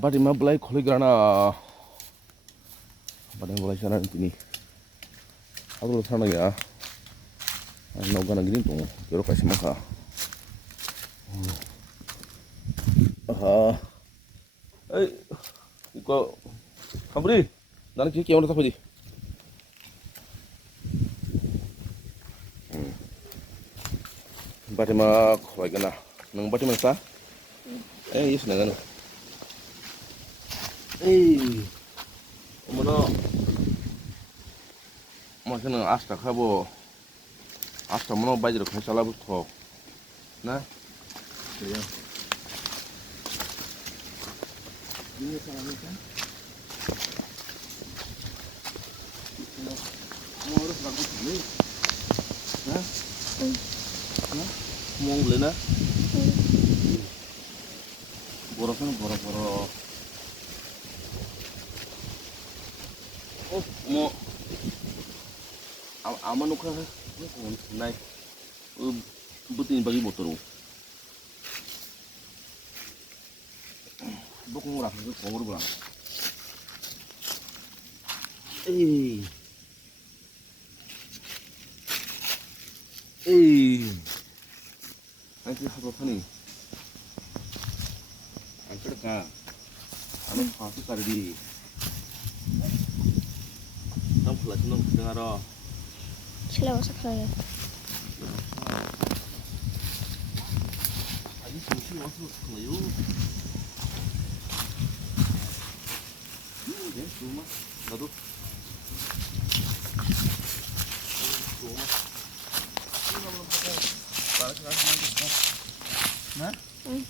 Bati ma belai kholi grana bati belai sana tini aku sana ya no gana gini tuh kiro kasih maka eh iko kabri 나는 그렇게 오늘 사고지 bati ma khoi gana nang bati ma sa yes na gana 어머나 마시는 아스타 카보 아스타 뭐노 바지로 가살라부터 나 그래요 이거 사람이니까 뭐로 갖고 있니 나 뭐 올래나 뭐라서는 뭐라 뭐 아마 놓고 나이 부tin bagi motor bokong ora ke kongor bulan nanti hapo pani angker ka anu pasti kari di nang kelas nang dengar Slow sekali. 아니 정신이 와서 그래요. 네, 좋마. 나도. 좋마. 이거 한번 보고 말아서 가시면 되겠다. 네? 응.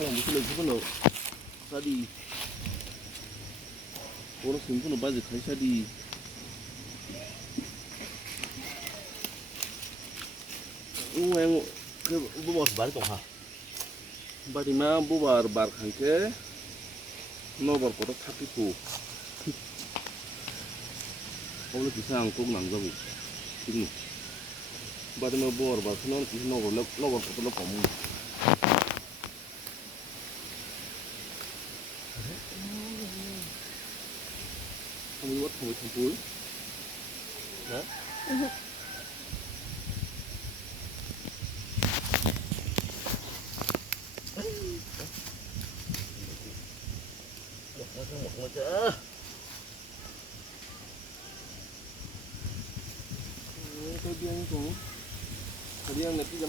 사람 무슨 일 그거는 사디 오늘 승부는 맞아 가이사디 우행 그 부모 말 동하 바디마 부바 bar kanke nobar kotak tapiku 오늘 기상 꼭 남자고 지금 바디마 부바 bar 그는 기상 노bar kotak 거무 không có thổi thằng cuối đó một mà chớ tôi điên cũng tôi điên này cái gì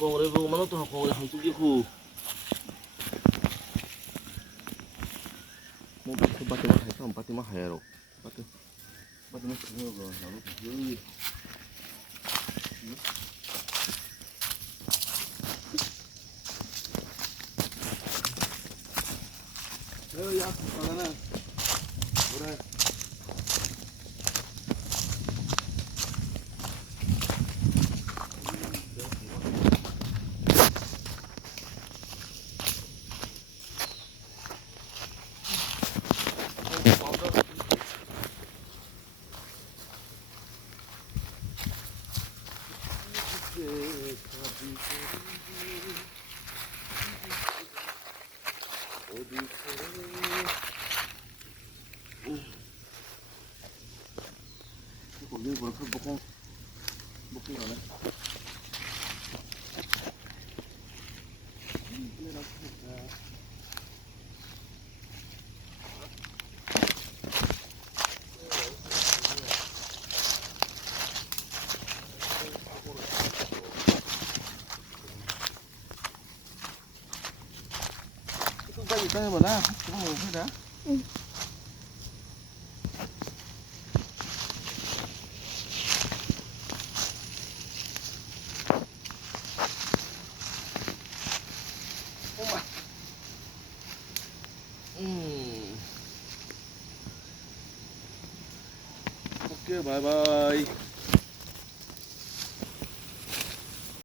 con đây vô mà nó tôi con hàng chục cái khu một cái thứ ba mươi hai xong ba mươi hai rồi ba mươi hai rồi nó cứ ơi ya sao nè đây 거기 그렇게 먹고 가네. 끝까지 따내보나? 그거 뭐 해라? 응. 오케이 바이바이.